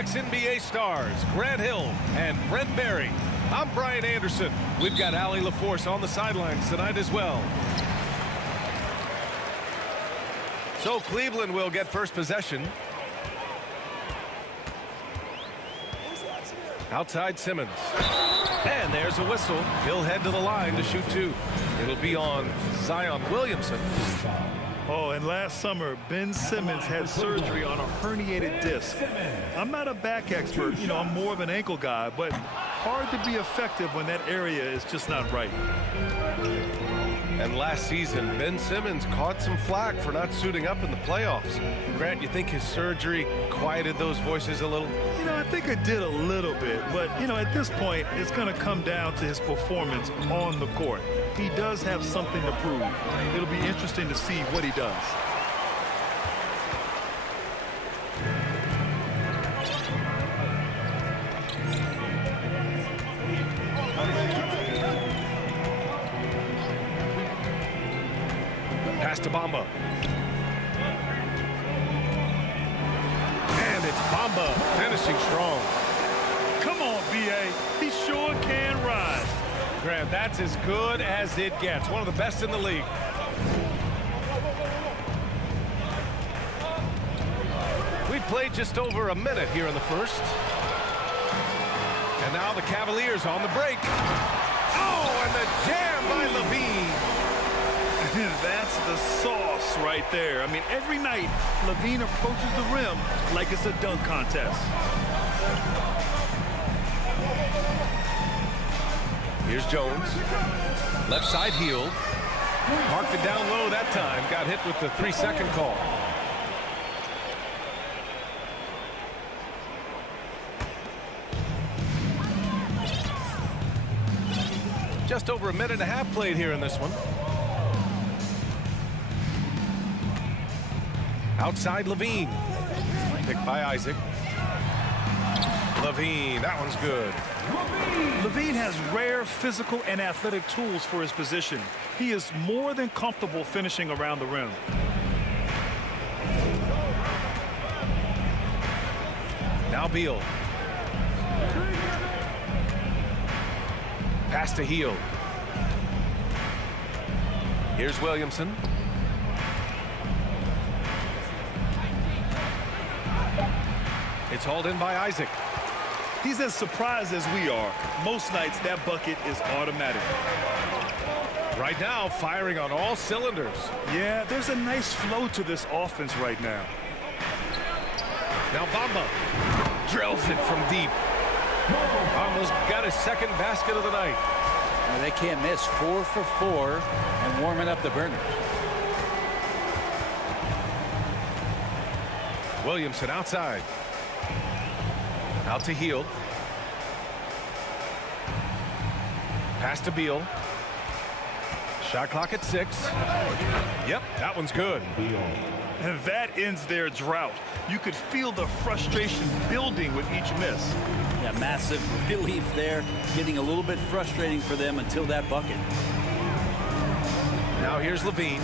ex-NBA stars, Grant Hill and Brent Barry. I'm Brian Anderson. We've got Allie LaForce on the sidelines tonight as well. So Cleveland will get first possession. Outside Simmons. And there's a whistle. He'll head to the line to shoot two. It'll be on Zion Williamson. Oh, and last summer, Ben Simmons had surgery on a herniated disc. I'm not a back expert, you know, I'm more of an ankle guy, but hard to be effective when that area is just not right. And last season, Ben Simmons caught some flack for not suiting up in the playoffs. Grant, you think his surgery quieted those voices a little? You know, I think it did a little bit, but, you know, at this point, it's going to come down to his performance on the court. He does have something to prove. It'll be interesting to see what he does. Pass to Bamba. And it's Bamba finishing strong. Come on, B.A. He sure can rise. Grant, that's as good as it gets. One of the best in the league. We've played just over a minute here in the first. And now the Cavaliers on the break. Oh, and the jam by Levine. That's the sauce right there. I mean, every night, Levine approaches the rim like it's a dunk contest. Here's Jones. Left side heel. Marked it down low that time. Got hit with the 3-second call. Just over a minute and a half played here in this one. Outside Levine. Picked by Isaac. Levine, that one's good. Levine has rare physical and athletic tools for his position. He is more than comfortable finishing around the rim. Now Beal. Pass to Heel. Here's Williamson. It's hauled in by Isaac. He's as surprised as we are. Most nights, that bucket is automatic. Right now, firing on all cylinders. Yeah, there's a nice flow to this offense right now. Now Bamba drills it from deep. Almost got his second basket of the night. Well, they can't miss. 4 for 4 and warming up the burners. Williamson outside. Out to Heel. Pass to Beal. Shot clock at 6. Yep, that one's good. And that ends their drought. You could feel the frustration building with each miss. Yeah, massive relief there. Getting a little bit frustrating for them until that bucket. Now here's Levine.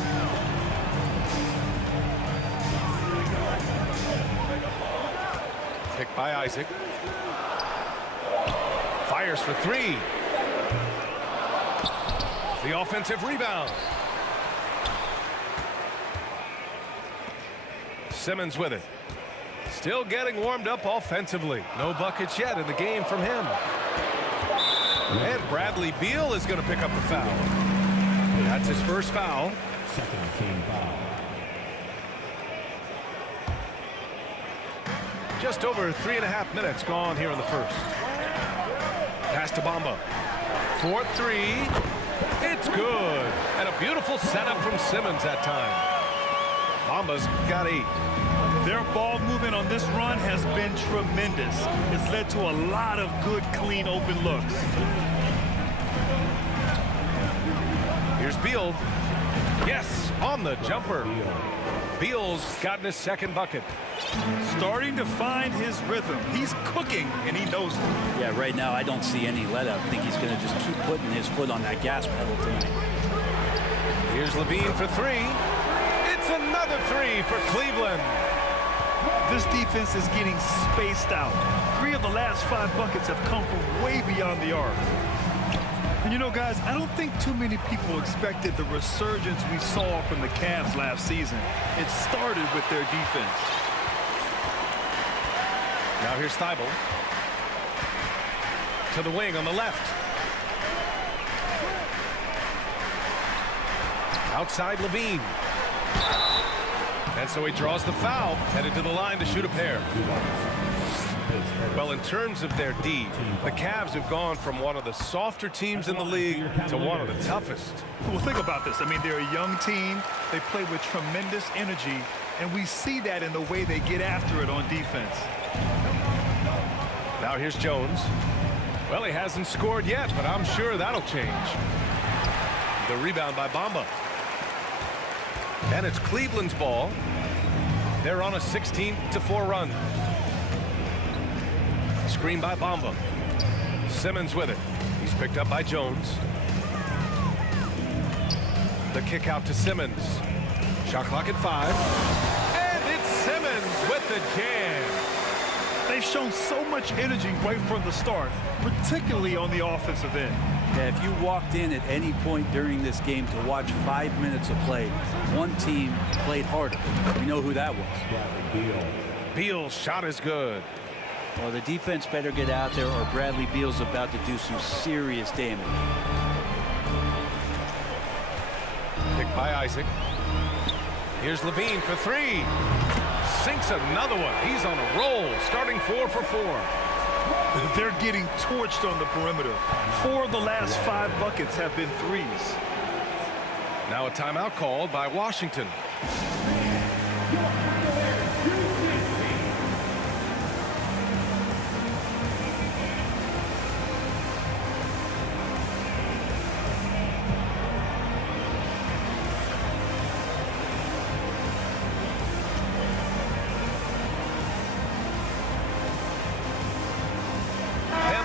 Picked by Isaac. Fires for 3. The offensive rebound. Simmons with it. Still getting warmed up offensively. No buckets yet in the game from him. And Bradley Beal is going to pick up the foul. That's his first foul. Second team foul. Just over 3.5 minutes gone here in the first. Pass to Bamba. 4-3. It's good. And a beautiful setup from Simmons that time. Bamba's got 8. Their ball movement on this run has been tremendous. It's led to a lot of good, clean, open looks. Here's Beal. Yes, on the jumper. Beal's gotten his second bucket. Starting to find his rhythm. He's cooking, and he knows it. Yeah, right now I don't see any let-up. I think he's going to just keep putting his foot on that gas pedal tonight. Here's Levine for 3. It's another 3 for Cleveland. This defense is getting spaced out. 3 of the last 5 buckets have come from way beyond the arc. And you know, guys, I don't think too many people expected the resurgence we saw from the Cavs last season. It started with their defense. Now here's Thibault. To the wing on the left. Outside Levine. And so he draws the foul, headed to the line to shoot a pair. Well, in terms of their D, the Cavs have gone from one of the softer teams in the league to one of the toughest. Well, think about this. I mean, they're a young team. They play with tremendous energy, and we see that in the way they get after it on defense. Now here's Jones. Well, he hasn't scored yet, but I'm sure that'll change. The rebound by Bamba. And it's Cleveland's ball. They're on a 16-4 run. Screen by Bamba. Simmons with it. He's picked up by Jones. The kick out to Simmons. Shot clock at 5. And it's Simmons with the jam. They've shown so much energy right from the start, particularly on the offensive end. Yeah, if you walked in at any point during this game to watch 5 minutes of play, one team played harder. We know who that was. Beal's shot is good. Well, the defense better get out there or Bradley Beal's about to do some serious damage. Picked by Isaac. Here's Levine for 3. Sinks another one. He's on a roll, starting 4 for 4. They're getting torched on the perimeter. 4 of the last 5 buckets have been threes. Now a timeout called by Washington.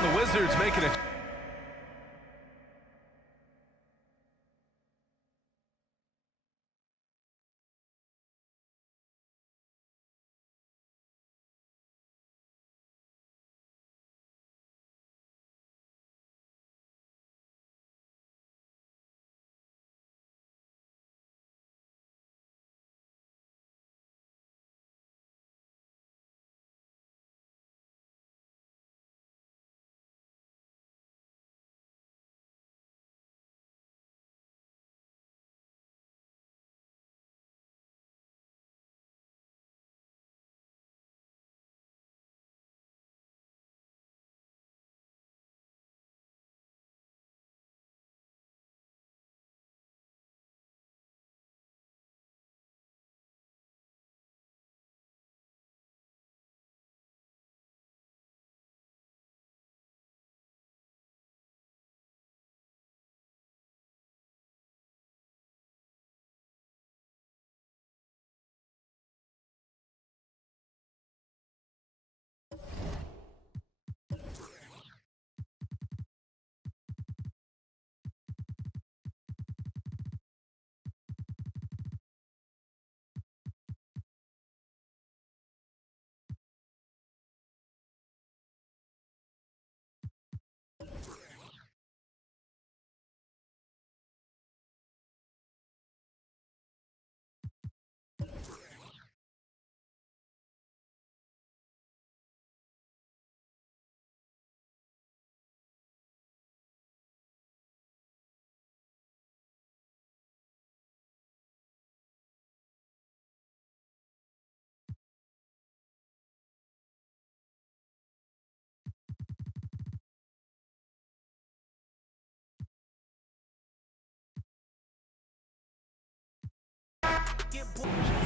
The Wizards making it.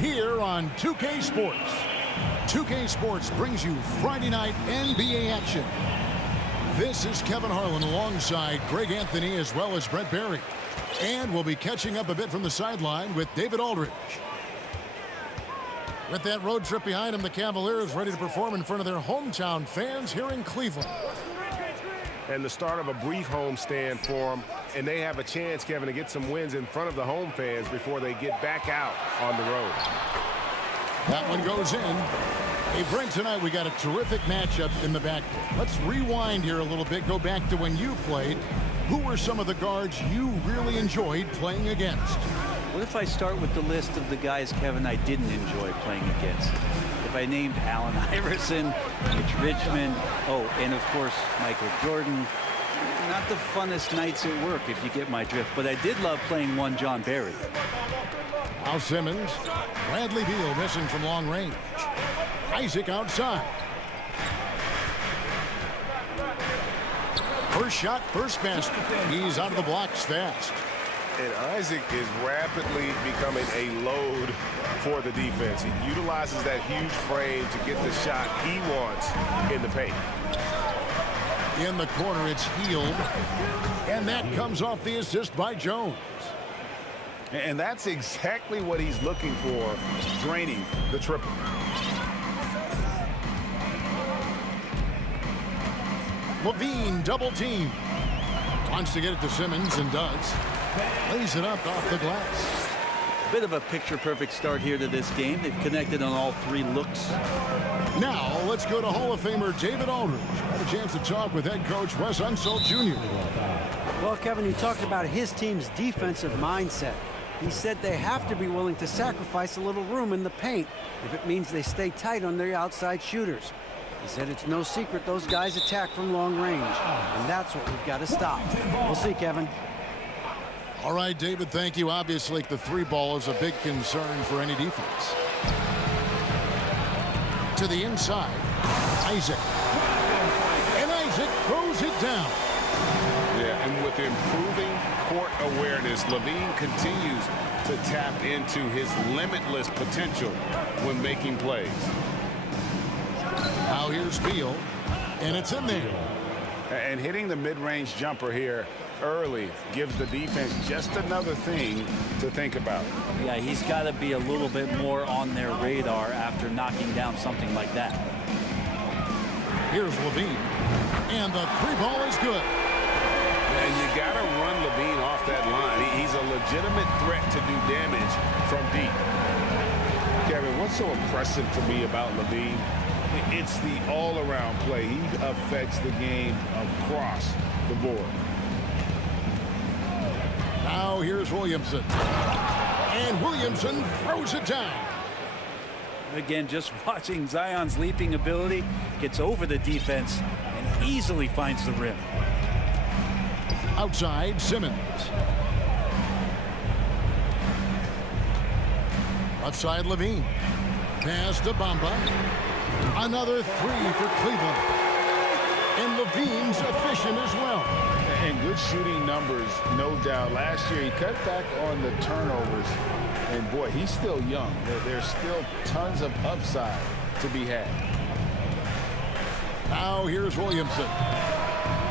Here on 2K Sports. 2K Sports brings you Friday night NBA action. This is Kevin Harlan alongside Greg Anthony as well as Brett Barry. And we'll be catching up a bit from the sideline with David Aldridge. With that road trip behind him, the Cavaliers ready to perform in front of their hometown fans here in Cleveland. And the start of a brief homestand for them, and they have a chance, Kevin, to get some wins in front of the home fans before they get back out on the road. That one goes in. Hey, Brent, tonight we got a terrific matchup in the backcourt. Let's rewind here a little bit. Go back to when you played. Who were some of the guards you really enjoyed playing against? What if I start with the list of the guys, Kevin, I didn't enjoy playing against? If I named Allen Iverson, Mitch Richmond, and of course, Michael Jordan. Not the funnest nights at work, if you get my drift, but I did love playing one John Barry. Al Simmons. Bradley Beal missing from long range. Isaac outside. First shot, first basket. He's out of the blocks fast. And Isaac is rapidly becoming a load for the defense. He utilizes that huge frame to get the shot he wants in the paint. In the corner, it's Healed. And that comes off the assist by Jones. And that's exactly what he's looking for, draining the triple. Levine double team. Wants to get it to Simmons and does. Lays it up off the glass. Bit of a picture-perfect start here to this game. They've connected on all three looks. Now let's go to Hall of Famer David Aldridge. Had a chance to talk with head coach Wes Unseld Jr. Well, Kevin, he talked about his team's defensive mindset. He said they have to be willing to sacrifice a little room in the paint if it means they stay tight on their outside shooters. He said it's no secret those guys attack from long range, and that's what we've got to stop. We'll see, Kevin. All right, David, thank you. Obviously, the three ball is a big concern for any defense. To the inside, Isaac. And Isaac throws it down. Yeah, and with improving court awareness, Levine continues to tap into his limitless potential when making plays. Now here's Beal, and it's in there. And hitting the mid-range jumper here early gives the defense just another thing to think about. Yeah, he's got to be a little bit more on their radar after knocking down something like that. Here's Levine, and the three ball is good. And you got to run Levine off that line. He's a legitimate threat to do damage from deep. Kevin, what's so impressive to me about Levine? It's the all-around play. He affects the game across the board. Now here's Williamson. And Williamson throws it down. Again, just watching Zion's leaping ability, gets over the defense and easily finds the rim. Outside, Simmons. Left side, Levine. Pass to Bamba. Another three for Cleveland. And Levine's efficient as well. And good shooting numbers, no doubt. Last year, he cut back on the turnovers. And, boy, he's still young. There's still tons of upside to be had. Now here's Williamson.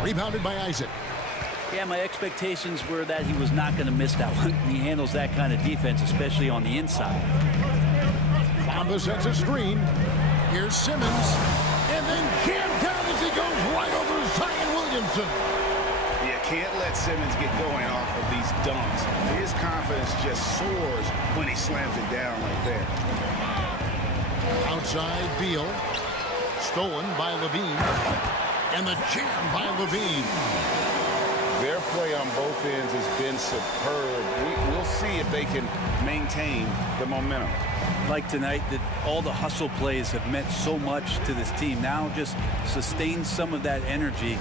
Rebounded by Isaac. Yeah, my expectations were that he was not going to miss that one. He handles that kind of defense, especially on the inside. Bamba sets a screen. Here's Simmons. And then jammed down as he goes right over Zion Williamson. You can't let Simmons get going off of these dunks. His confidence just soars when he slams it down like that. Outside, Beal. Stolen by Levine. And the jam by Levine. Their play on both ends has been superb. We'll see if they can maintain the momentum. Like tonight, that all the hustle plays have meant so much to this team. Now just sustain some of that energy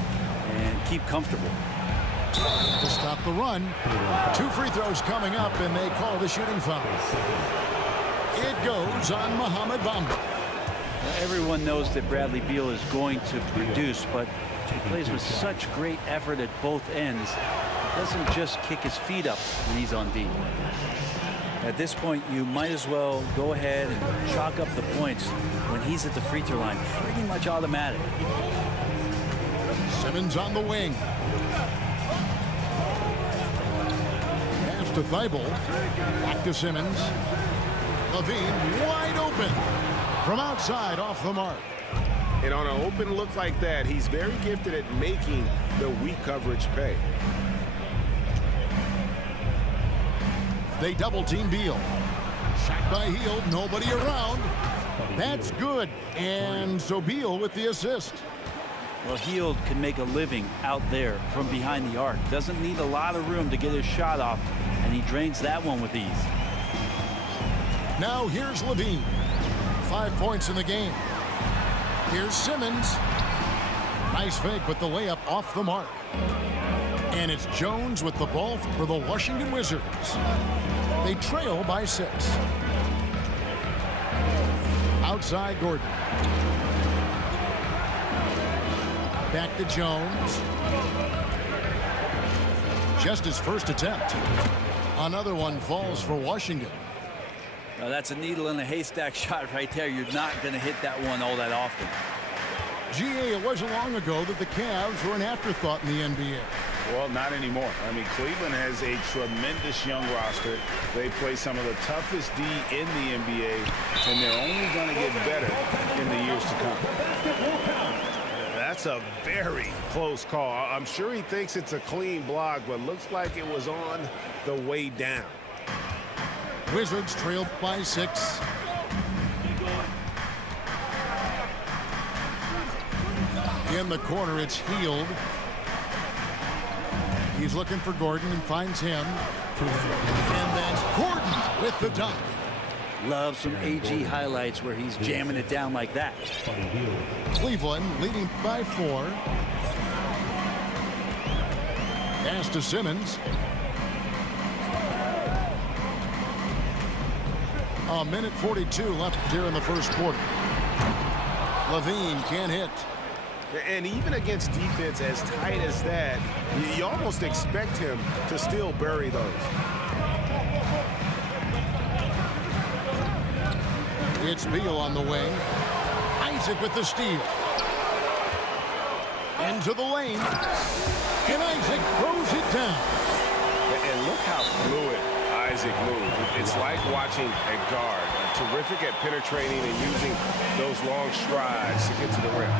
and keep comfortable. To stop the run. 2 free throws coming up, and they call the shooting foul. It goes on Mohamed Bamba. Everyone knows that Bradley Beal is going to produce, but he plays with such great effort at both ends. He doesn't just kick his feet up when he's on deep. At this point, you might as well go ahead and chalk up the points when he's at the free throw line. Pretty much automatic. Simmons on the wing. Pass to Thibault. Back to Simmons. Levine wide open. From outside, off the mark. And on an open look like that, he's very gifted at making the weak coverage pay. They double team Beal. Shot by Healed, nobody around. That's good. And Zobil with the assist. Well, Hield can make a living out there from behind the arc. Doesn't need a lot of room to get his shot off, and he drains that one with ease. Now here's Levine. 5 points in the game. Here's Simmons. Nice fake, but the layup off the mark. And it's Jones with the ball for the Washington Wizards. They trail by 6. Outside Gordon. Back to Jones. Just his first attempt. Another one falls for Washington. Now that's a needle in a haystack shot right there. You're not going to hit that one all that often. GA, it wasn't long ago that the Cavs were an afterthought in the NBA. Well, not anymore. I mean, Cleveland has a tremendous young roster. They play some of the toughest D in the NBA, and they're only going to get better in the years to come. That's a very close call. I'm sure he thinks it's a clean block, but looks like it was on the way down. Wizards trail by 6. In the corner, it's Hield. He's looking for Gordon and finds him. And then Gordon with the dunk. Love some AG highlights where he's jamming it down like that. Cleveland leading by 4. Pass to Simmons. A minute 42 left here in the first quarter. Levine can't hit. And even against defense as tight as that, you almost expect him to still bury those. It's Beal on the wing. Isaac with the steal. Into the lane. And Isaac throws it down. And look how fluid Isaac moved. It's like watching a guard. Terrific at penetrating and using those long strides to get to the rim.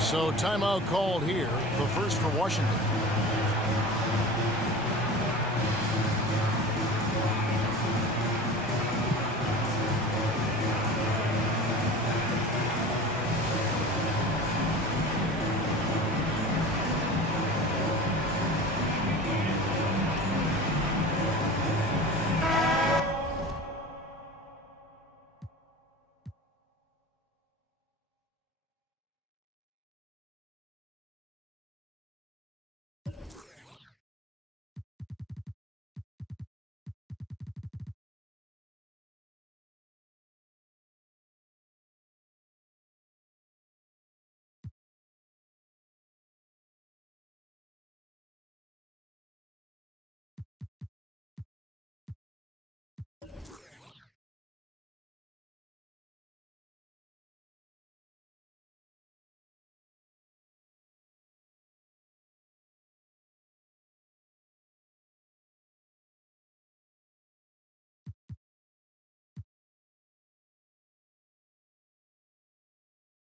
So timeout called here. The first for Washington.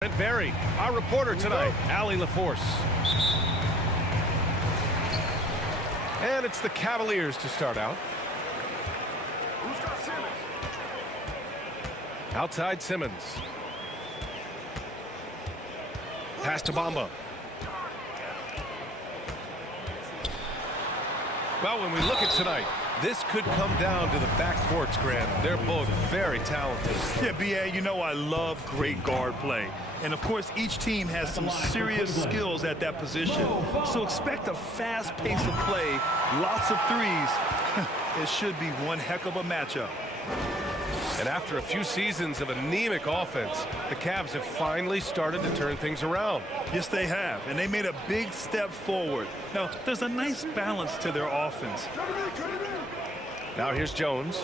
And Barry, our reporter tonight, Allie LaForce. And it's the Cavaliers to start out. Outside Simmons. Pass to Bamba. Well, when we look at tonight, this could come down to the backcourts, Grant. They're both very talented. Yeah, B.A., you know I love great guard play. And, of course, each team has some serious skills at that position. So expect a fast pace of play, lots of threes. It should be one heck of a matchup. And after a few seasons of anemic offense, the Cavs have finally started to turn things around. Yes, they have, and they made a big step forward. Now, there's a nice balance to their offense. Now here's Jones.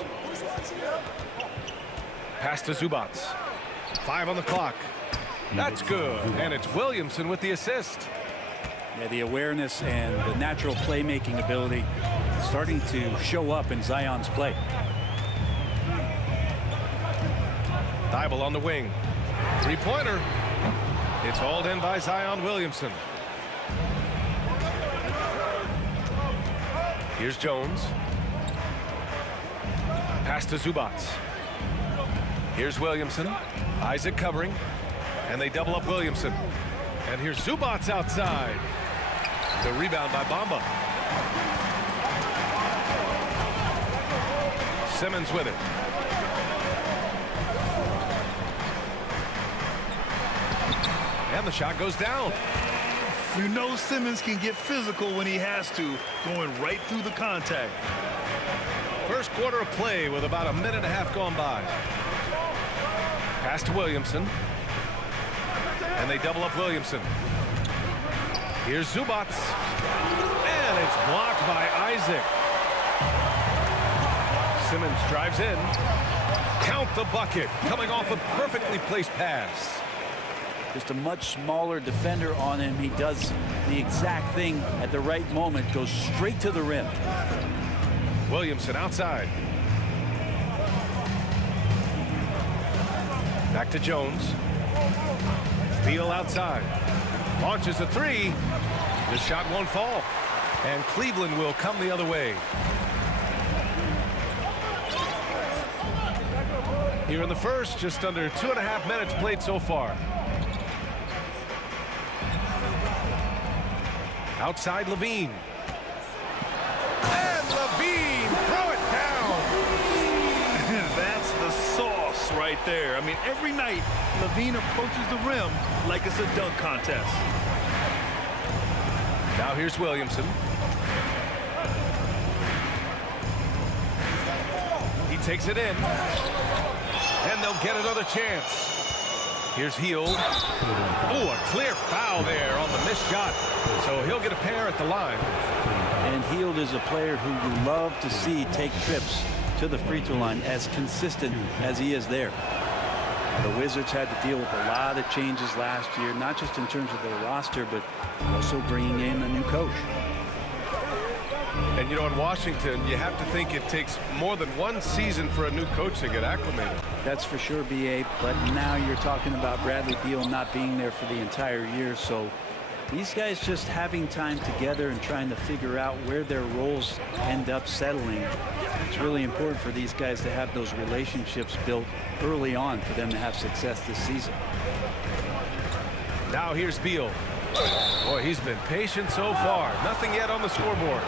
Pass to Zubac. 5 on the clock. That's good, and it's Williamson with the assist. Yeah, the awareness and the natural playmaking ability starting to show up in Zion's play. Thibault on the wing. Three-pointer. It's hauled in by Zion Williamson. Here's Jones. Pass to Zubac. Here's Williamson. Isaac covering, and they double up Williamson. And here's Zubats outside. The rebound by Bamba. Simmons with it. And the shot goes down. You know Simmons can get physical when he has to, going right through the contact. First quarter of play with about a minute and a half gone by. Pass to Williamson. And they double up Williamson. Here's Zubats. And it's blocked by Isaac. Simmons drives in. Count the bucket. Coming off a perfectly placed pass. Just a much smaller defender on him. He does the exact thing at the right moment. Goes straight to the rim. Williamson outside. Back to Jones. Beal outside. Launches a three. The shot won't fall. And Cleveland will come the other way. Here in the first, just under 2.5 minutes played so far. Outside Levine. And Levine throw it down. That's the sauce right there. I mean, every night Levine approaches the rim like it's a dunk contest. Now here's Williamson. He takes it in. And they'll get another chance. Here's Hield. Oh, a clear foul there on the missed shot. So he'll get a pair at the line. And Hield is a player who you love to see take trips to the free throw line, as consistent as he is there. The Wizards had to deal with a lot of changes last year, not just in terms of their roster, but also bringing in a new coach. And you know, in Washington, you have to think it takes more than one season for a new coach to get acclimated. That's for sure, BA, but now you're talking about Bradley Beal not being there for the entire year, so these guys just having time together and trying to figure out where their roles end up settling. It's really important for these guys to have those relationships built early on for them to have success this season. Now here's Beal. Boy, he's been patient so far. Nothing yet on the scoreboard.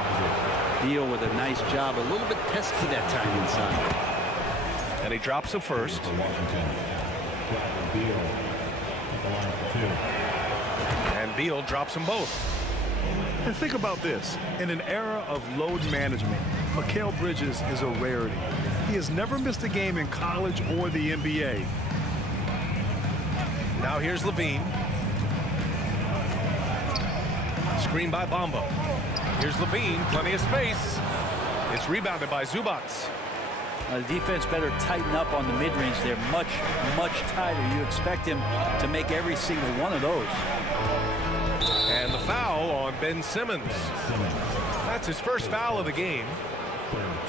Beal with a nice job, a little bit pesky that time inside. And he drops him first. And Beal drops them both. And think about this. In an era of load management, Mikal Bridges is a rarity. He has never missed a game in college or the NBA. Now here's Levine. Screen by Bamba. Here's Levine, plenty of space. It's rebounded by Zubats. The defense better tighten up on the mid-range. They're much, much tighter. You expect him to make every single one of those. And the foul on Ben Simmons. That's his first foul of the game.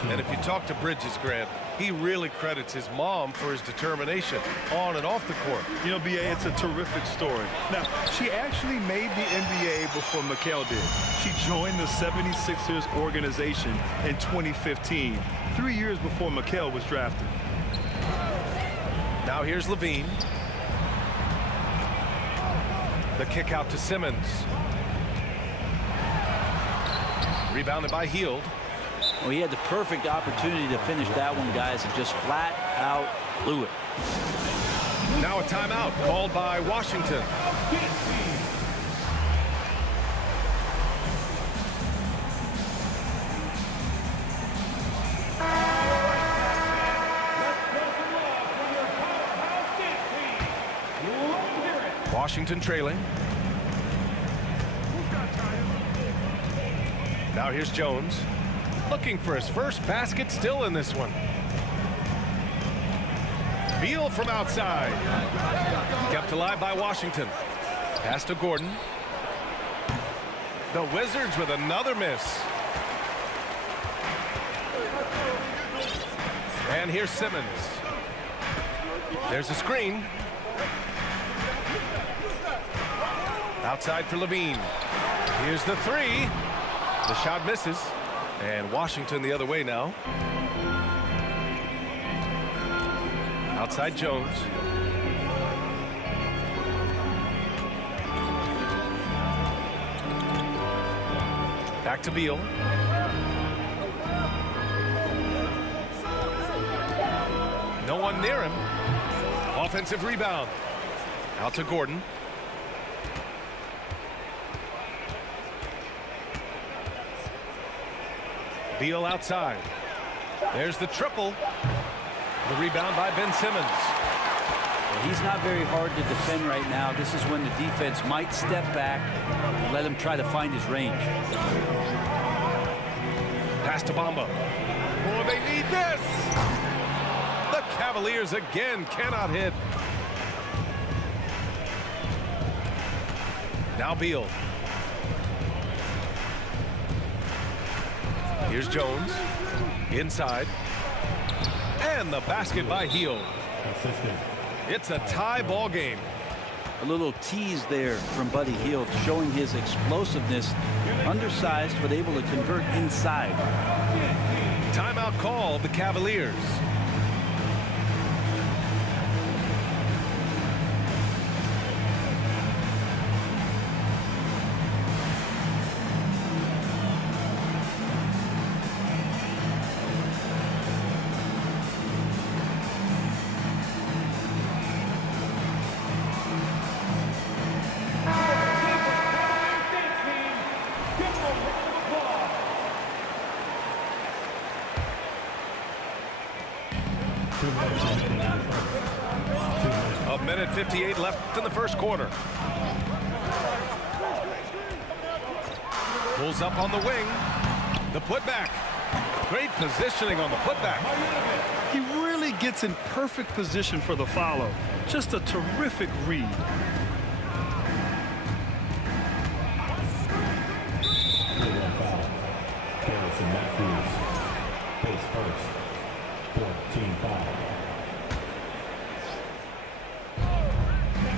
And if you talk to Bridges, Grant, he really credits his mom for his determination on and off the court. You know, BA, it's a terrific story. Now, she actually made the NBA before Mikal did. She joined the 76ers organization in 2015, 3 years before Mikal was drafted. Now here's Levine. The kick out to Simmons. Rebounded by Hield. Well, he had the perfect opportunity to finish that one, guys, and just flat out blew it. Now a timeout called by Washington. Washington trailing. Now here's Jones. Looking for his first basket, still in this one. Beal from outside. Kept alive by Washington. Pass to Gordon. The Wizards with another miss. And here's Simmons. There's a screen. Outside for Levine. Here's the three. The shot misses. And Washington the other way now. Outside Jones. Back to Beal. No one near him. Offensive rebound. Out to Gordon. Beal outside. There's the triple. The rebound by Ben Simmons. Well, he's not very hard to defend right now. This is when the defense might step back and let him try to find his range. Pass to Bamba. Oh, they need this. The Cavaliers again cannot hit. Now Beal. Here's Jones. Inside. And the basket by Hield. It's a tie ball game. A little tease there from Buddy Hield, showing his explosiveness. Undersized, but able to convert inside. Timeout called the Cavaliers. A minute 58 left in the first quarter. Pulls up on the wing. The putback. Great positioning on the putback. He really gets in perfect position for the follow. Just a terrific read.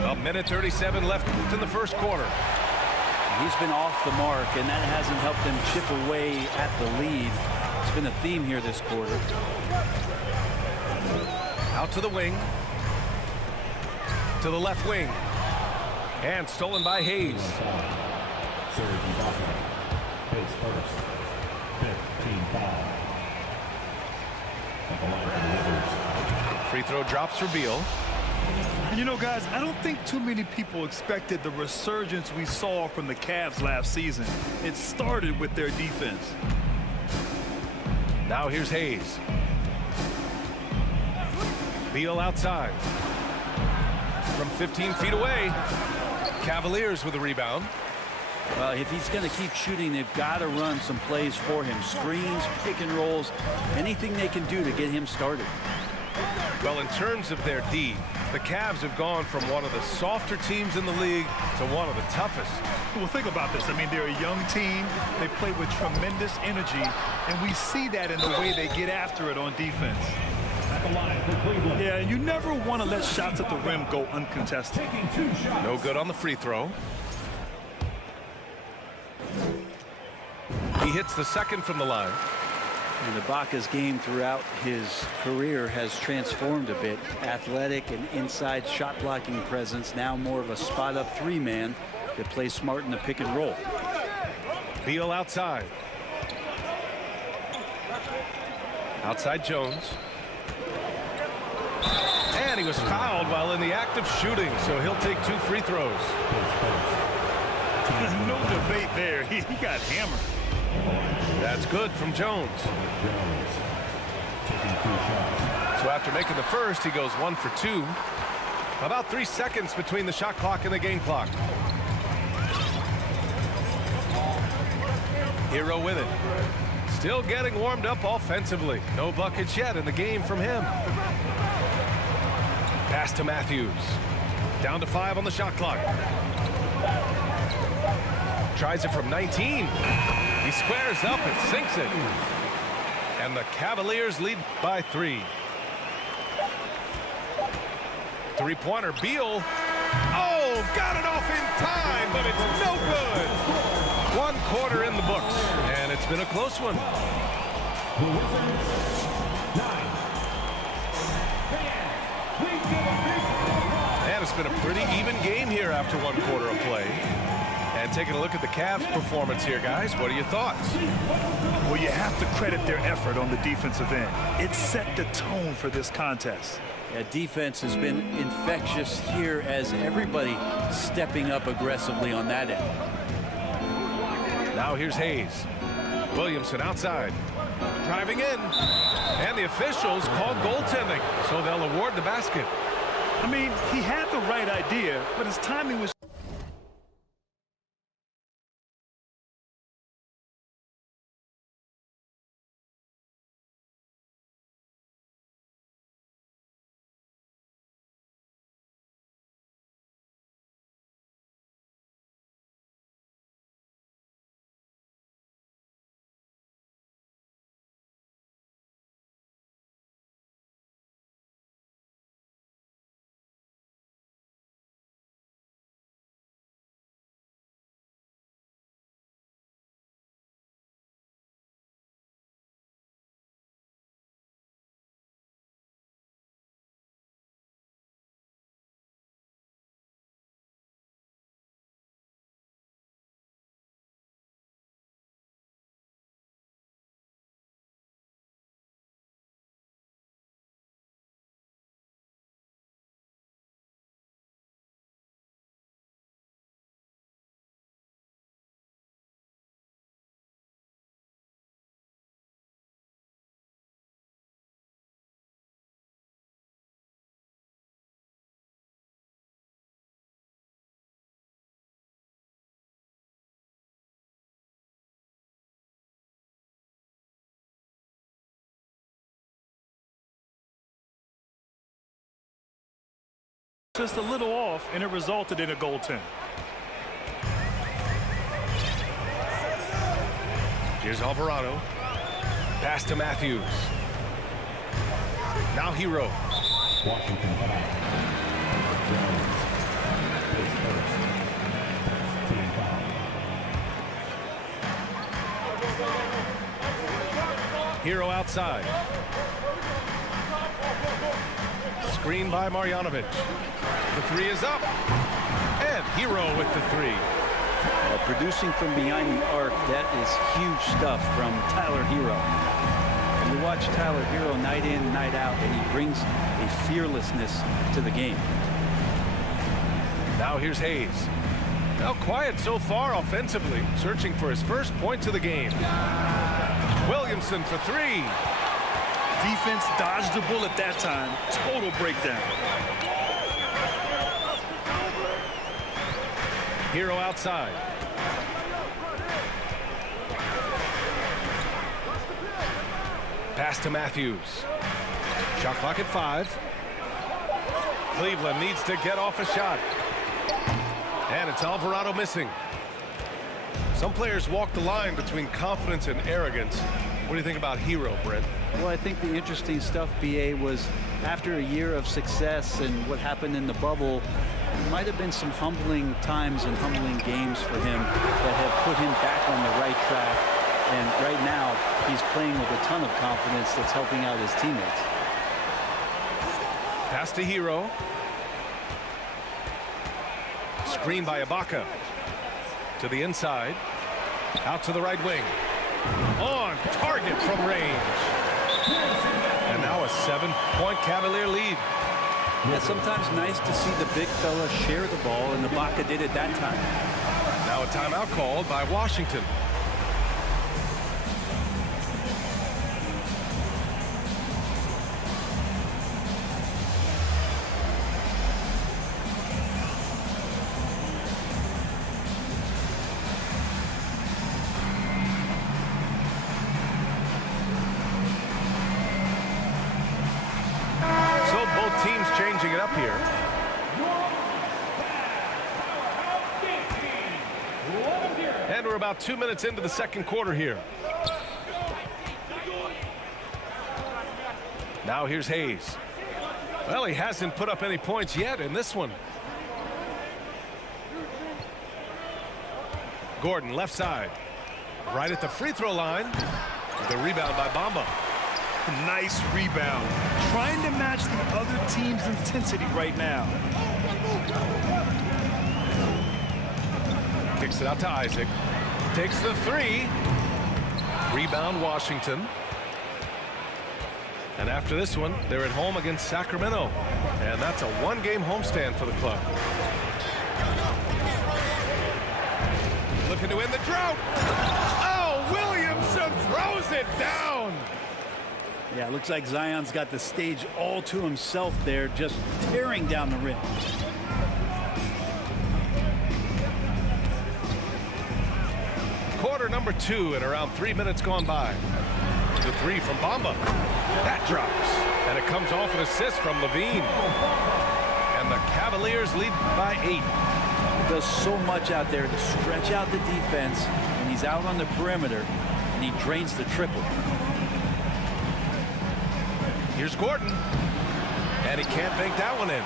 A minute 37 left in the first quarter. He's been off the mark, and that hasn't helped them chip away at the lead. It's been a theme here this quarter. Out to the wing. To the left wing. And stolen by Hayes. Free throw drops for Beal. And you know, guys, I don't think too many people expected the resurgence we saw from the Cavs last season. It started with their defense. Now here's Hayes. Beal outside. From 15 feet away. Cavaliers with a rebound. Well, if he's going to keep shooting, they've got to run some plays for him. Screens, pick and rolls, anything they can do to get him started. Well, in terms of their D, the Cavs have gone from one of the softer teams in the league to one of the toughest. Well, think about this. I mean, they're a young team. They play with tremendous energy, and we see that in the way they get after it on defense. Yeah, you never want to let shots at the rim go uncontested. No good on the free throw. He hits the second from the line. And Ibaka's game throughout his career has transformed a bit. Athletic and inside shot blocking presence. Now more of a spot up three man that plays smart in the pick and roll. Beal outside. Outside Jones. And he was fouled while in the act of shooting, so he'll take 2 free throws. No debate there. He got hammered. That's good from Jones. So after making the first, he goes 1 for 2. About 3 seconds between the shot clock and the game clock. Hero with it. Still getting warmed up offensively. No buckets yet in the game from him. Pass to Matthews. Down to 5 on the shot clock. Tries it from 19. He squares up and sinks it. And the Cavaliers lead by 3. Three-pointer, Beal. Oh, got it off in time, but it's no good. 1 quarter in the books, and it's been a close one. And it's been a pretty even game here after 1 quarter of play. And taking a look at the Cavs' performance here, guys. What are your thoughts? Well, you have to credit their effort on the defensive end. It set the tone for this contest. Yeah, defense has been infectious here as everybody stepping up aggressively on that end. Now here's Hayes. Williamson outside. Driving in. And the officials called goaltending, so they'll award the basket. I mean, he had the right idea, but his timing was... just a little off, and it resulted in a goaltend. Here's Alvarado. Pass to Matthews. Now Hero. Washington foul. Jones. His first. Team foul. Hero outside. Screen by Marjanovic. The three is up. And Hero with the three. Producing from behind the arc, that is huge stuff from Tyler Hero. And you watch Tyler Hero night in, night out, and he brings a fearlessness to the game. Now here's Hayes. Now quiet so far offensively, searching for his first points of the game. Williamson for three. Defense dodged the bullet that time. Total breakdown. Hero outside. Pass to Matthews. Shot clock at 5. Cleveland needs to get off a shot. And it's Alvarado missing. Some players walk the line between confidence and arrogance. What do you think about Hero, Brent? Well, I think the interesting stuff, BA, was after a year of success and what happened in the bubble, there might have been some humbling times and humbling games for him that have put him back on the right track. And right now, he's playing with a ton of confidence that's helping out his teammates. Pass to Hero. Screen by Ibaka. To the inside. Out to the right wing. On target from range. And now a 7-point Cavalier lead. Yeah, sometimes nice to see the big fella share the ball, and Ibaka did it that time. Now a timeout called by Washington. Teams changing it up here. And we're about 2 minutes into the second quarter here. Now here's Hayes. Well, he hasn't put up any points yet in this one. Gordon left side. Right at the free throw line. The rebound by Bamba. Nice rebound. Trying to match the other team's intensity right now. Kicks it out to Isaac. Takes the three. Rebound Washington. And after this one, they're at home against Sacramento. And that's a one-game homestand for the club. Looking to win the drought. Oh, Williamson throws it down. Yeah, it looks like Zion's got the stage all to himself there, just tearing down the rim. Quarter number 2 and around 3 minutes gone by. The three from Bamba. That drops. And it comes off an assist from Levine. And the Cavaliers lead by 8. He does so much out there to stretch out the defense, and he's out on the perimeter, and he drains the triple. Here's Gordon. And he can't bank that one in.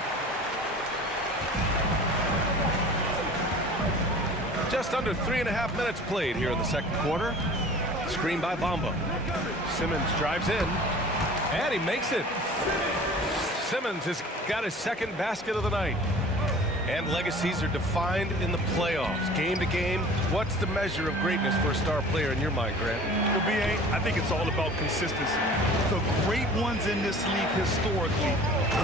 Just under 3.5 minutes played here in the second quarter. Screen by Bamba. Simmons drives in. And he makes it. Simmons has got his second basket of the night. And legacies are defined in the playoffs. Game to game, what's the measure of greatness for a star player in your mind, Grant? Well, B.A., I think it's all about consistency. The great ones in this league historically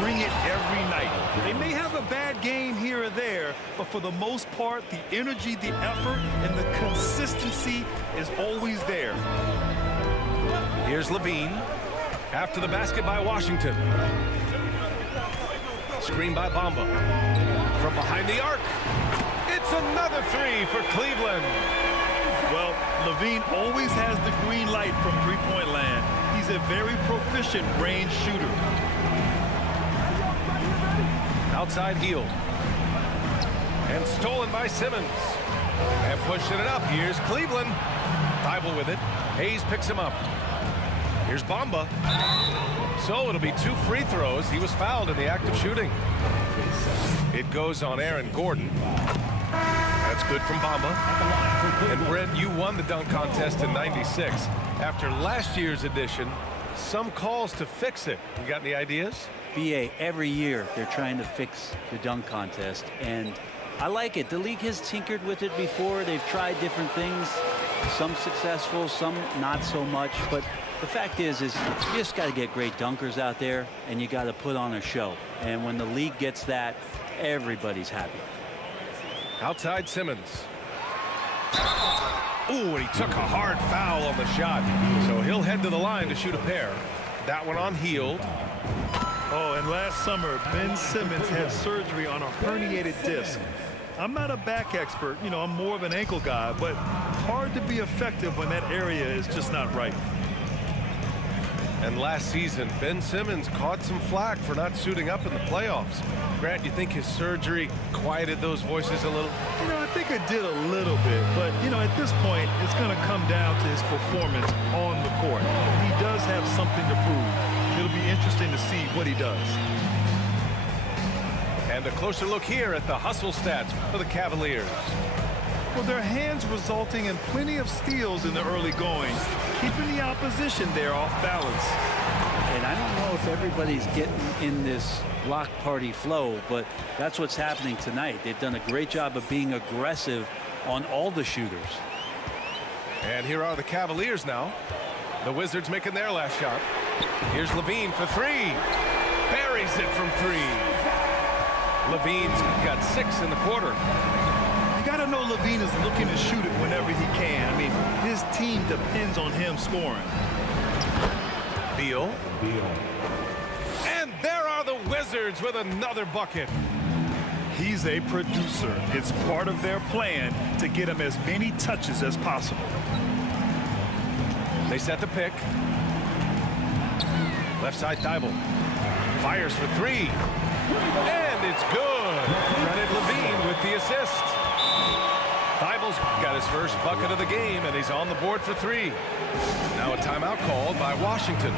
bring it every night. They may have a bad game here or there, but for the most part, the energy, the effort, and the consistency is always there. Here's Levine. After the basket by Washington. Screen by Bamba. From behind the arc. It's another three for Cleveland. Well, Levine always has the green light from three-point land. He's a very proficient range shooter. Outside heel. And stolen by Simmons. And pushing it up. Here's Cleveland. Thibault with it. Hayes picks him up. Here's Bamba. So it'll be 2 free throws. He was fouled in the act of shooting. It goes on Aaron Gordon. That's good from Bamba. And Brent, you won the dunk contest in '96. After last year's edition, some calls to fix it. You got any ideas? BA, every year they're trying to fix the dunk contest, and I like it. The league has tinkered with it before. They've tried different things, some successful, some not so much, but the fact is you just got to get great dunkers out there, and you got to put on a show. And when the league gets that, everybody's happy. Outside Simmons. Ooh, and he took a hard foul on the shot. So he'll head to the line to shoot a pair. That one on Hield. Oh, and last summer, Ben Simmons had surgery on a herniated disc. I'm not a back expert, you know, I'm more of an ankle guy, but hard to be effective when that area is just not right. And last season, Ben Simmons caught some flack for not suiting up in the playoffs. Grant, you think his surgery quieted those voices a little? You know, I think it did a little bit, but, you know, at this point, it's going to come down to his performance on the court. He does have something to prove. It'll be interesting to see what he does. And a closer look here at the hustle stats for the Cavaliers. Well, their hands resulting in plenty of steals in the early going, keeping the opposition there off balance. And I don't know if everybody's getting in this block party flow, but that's what's happening tonight. They've done a great job of being aggressive on all the shooters. And here are the Cavaliers now. The Wizards making their last shot. Here's Levine for three. Buries it from three. Levine's got 6 in the quarter. You got to know Levine is looking to shoot it whenever he can. I mean, his team depends on him scoring. Beal. And there are the Wizards with another bucket. He's a producer. It's part of their plan to get him as many touches as possible. They set the pick. Left side Thibault. Fires for three. And it's good. Credit Levine with the assist. Thibault's got his first bucket of the game, and he's on the board for 3. Now a timeout called by Washington.